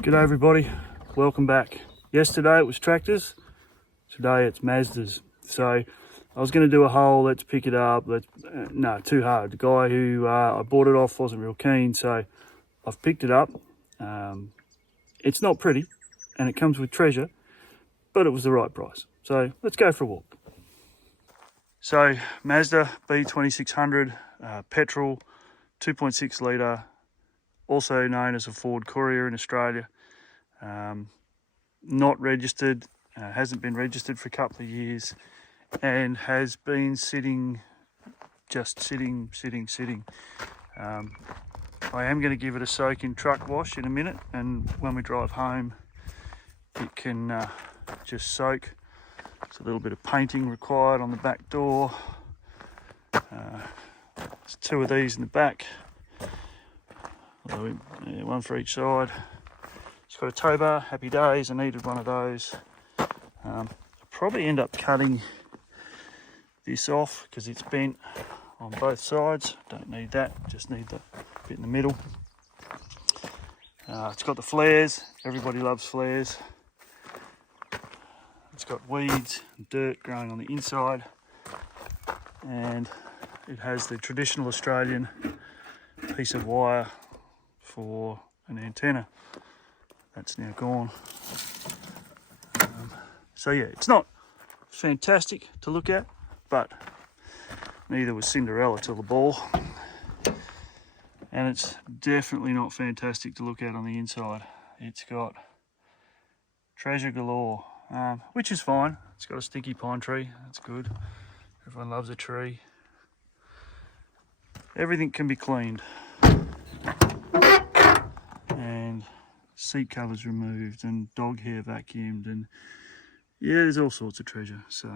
G'day everybody, welcome back. Yesterday it was tractors, today it's Mazdas. So I was going to do a whole let's pick it up, no, too hard. The guy who I bought it off wasn't real keen, so I've picked it up. It's not pretty and it comes with treasure, but it was the right price. So let's go for a walk. So Mazda B2600, petrol, 2.6 litre, also known as a Ford Courier in Australia. Not registered, hasn't been registered for a couple of years, and has been sitting. I am going to give it a soak in truck wash in a minute, and when we drive home it can just soak. There's a little bit of painting required on the back door. There's two of these in the back, one for each side. It's got a tow bar, happy days. I needed one of those. I'll probably end up cutting this off because it's bent on both sides. Don't need that, just need the bit in the middle. It's got the flares, everybody loves flares. It's got weeds and dirt growing on the inside, and it has the traditional Australian piece of wire for an antenna. That's now gone. So yeah, it's not fantastic to look at, but neither was Cinderella till the ball. And it's definitely not fantastic to look at on the inside. It's got treasure galore, which is fine. It's got a sticky pine tree, that's good. Everyone loves a tree. Everything can be cleaned. And seat covers removed and dog hair vacuumed, and yeah, there's all sorts of treasure. So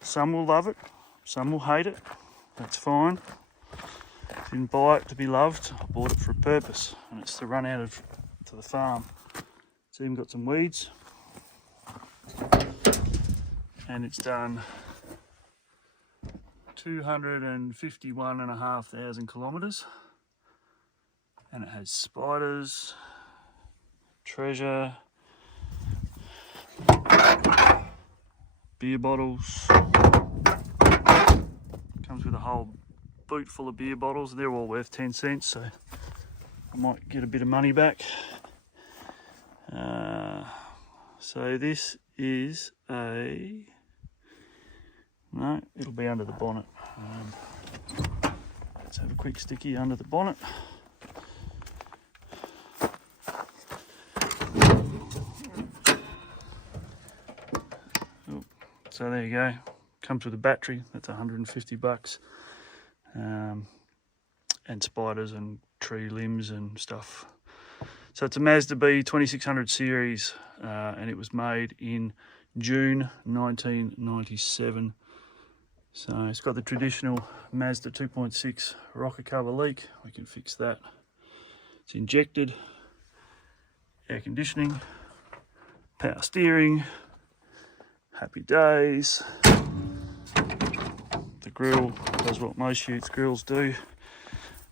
some will love it, some will hate it. That's fine. Didn't buy it to be loved, I bought it for a purpose, and it's to run out to the farm. It's even got some weeds, and it's done 251,500 kilometres, and it has spiders, treasure, beer bottles. Comes with a whole boot full of beer bottles. They're all worth 10 cents, so I might get a bit of money back. So this is no, it'll be under the bonnet. Let's have a quick sticky under the bonnet. So there you go. Comes with a battery. That's $150. And spiders and tree limbs and stuff. So it's a Mazda B2600 series, and it was made in June 1997. So it's got the traditional Mazda 2.6 rocker cover leak. We can fix that. It's injected, air conditioning, power steering, happy days. The grille does what most utes grills do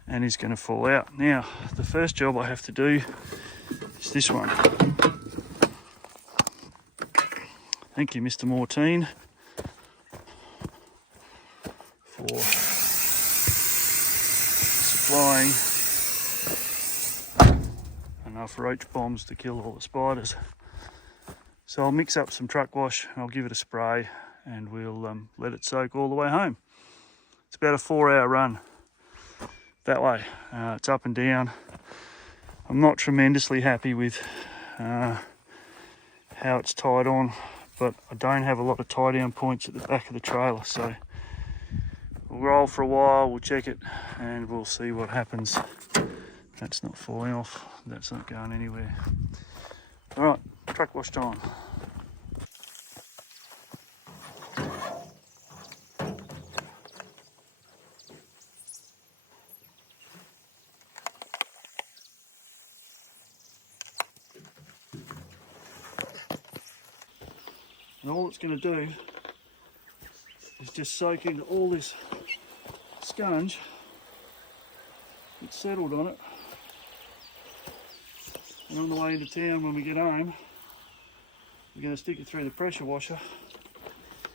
and is going to fall out. Now, the first job I have to do is this one. Thank you, Mr. Mortine, for supplying enough roach bombs to kill all the spiders. So I'll mix up some truck wash and I'll give it a spray, and we'll let it soak all the way home. It's about a 4-hour run that way. It's up and down. I'm not tremendously happy with how it's tied on, but I don't have a lot of tie down points at the back of the trailer, so we'll roll for a while, we'll check it, and we'll see what happens. That's not falling off, that's not going anywhere. All right, truck wash time. And all it's going to do is just soak into all this sponge It's settled on it. And on the way into town when we get home, we're going to stick it through the pressure washer.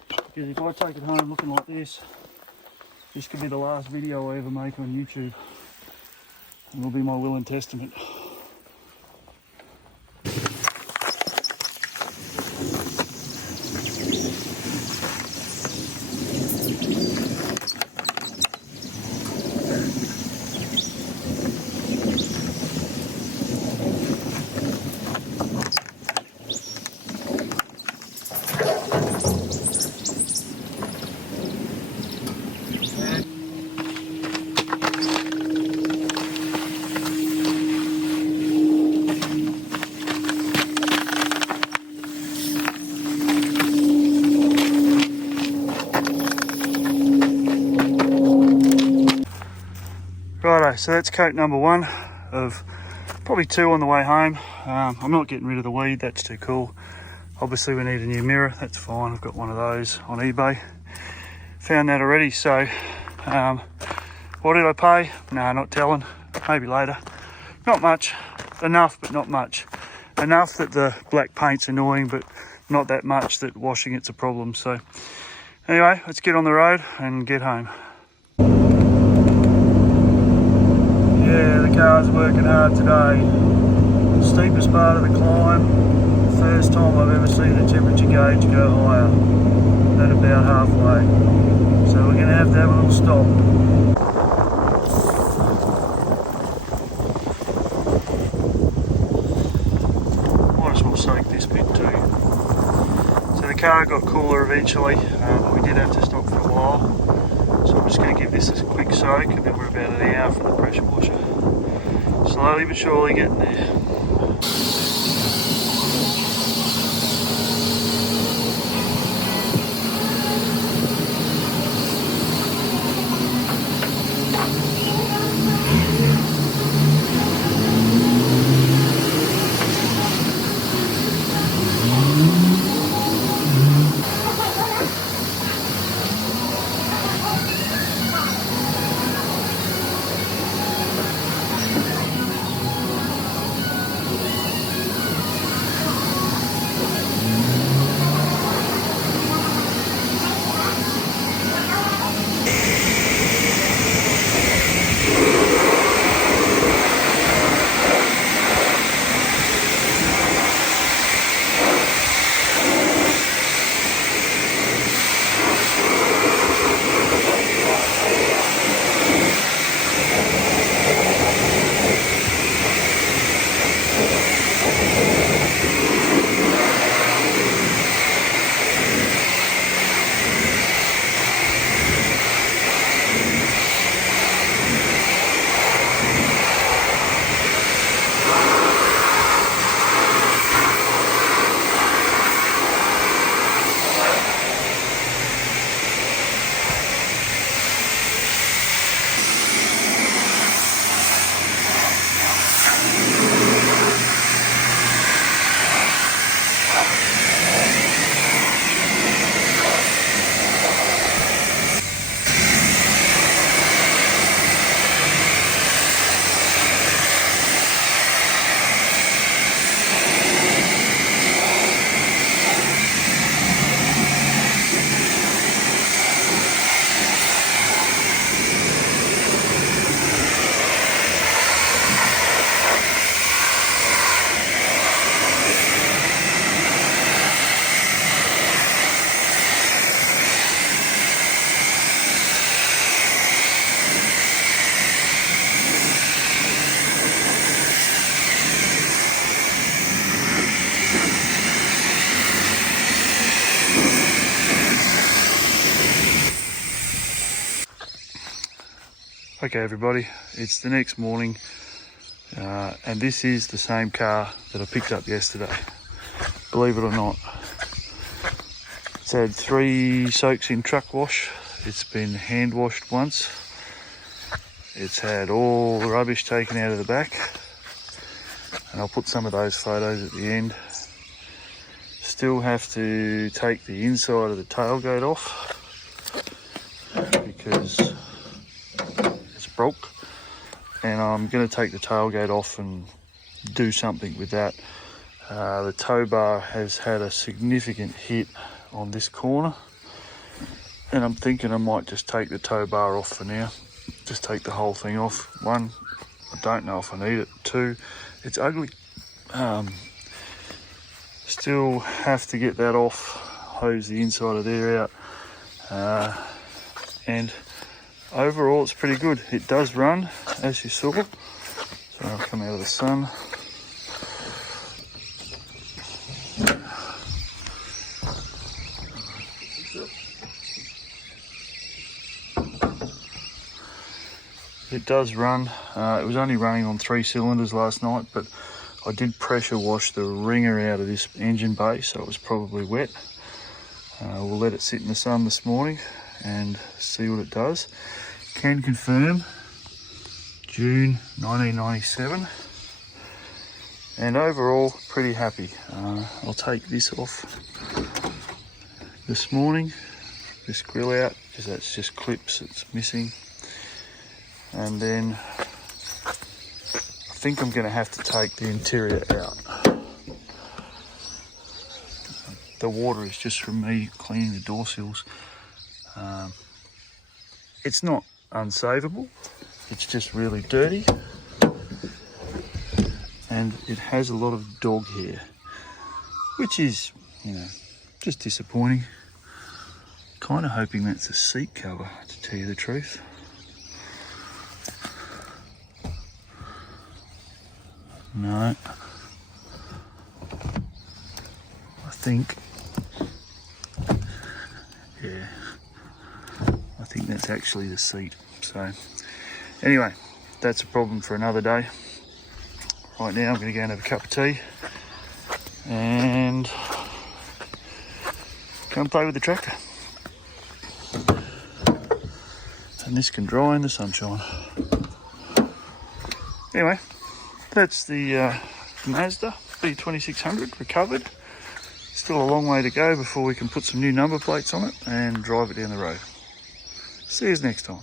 Because if I take it home looking like this could be the last video I ever make on YouTube. And will be my will and testament. Righto, so that's coat number 1 of probably 2 on the way home. I'm not getting rid of the weed, that's too cool. Obviously we need a new mirror, that's fine. I've got one of those on eBay. Found that already, so what did I pay? No, not telling, maybe later. Not much, enough but not much. Enough that the black paint's annoying, but not that much that washing it's a problem. So anyway, let's get on the road and get home. Yeah, the car's working hard today. Steepest part of the climb. First time I've ever seen the temperature gauge go higher than about halfway. So we're going to have a little stop. Might as well soak this bit too. So the car got cooler eventually, but we did have to stop for a while. So I'm just going to give this a quick soak, and then we're about an hour from the pressure washer. Slowly but surely getting there. Okay everybody, it's the next morning and this is the same car that I picked up yesterday, believe it or not. It's had 3 soaks in truck wash, it's been hand washed once, it's had all the rubbish taken out of the back, and I'll put some of those photos at the end. Still have to take the inside of the tailgate off because broke. and I'm going to take the tailgate off and do something with that. The tow bar has had a significant hit on this corner, and I'm thinking I might just take the tow bar off for now. Just take the whole thing off. One, I don't know if I need it. Two, it's ugly. Still have to get that off, hose the inside of there out, and overall it's pretty good. It does run, as you saw. So I'll come out of the sun. It does run. It was only running on 3 cylinders last night, but I did pressure wash the ringer out of this engine bay, so it was probably wet. We'll let it sit in the sun this morning and see what it does. Can confirm June 1997, and overall pretty happy. I'll take this off this morning, this grill out, because that's just clips it's missing. And then I think I'm going to have to take the interior out. The water is just from me cleaning the door sills. It's not unsavable, it's just really dirty, and it has a lot of dog hair, which is, you know, just disappointing. Kind of hoping that's a seat cover, to tell you the truth. No, I think, yeah, I think that's actually the seat. So anyway, that's a problem for another day. Right now I'm going to go and have a cup of tea and come play with the tractor. And this can dry in the sunshine. Anyway, that's the Mazda B2600 recovered. Still a long way to go before we can put some new number plates on it and drive it down the road. See you next time.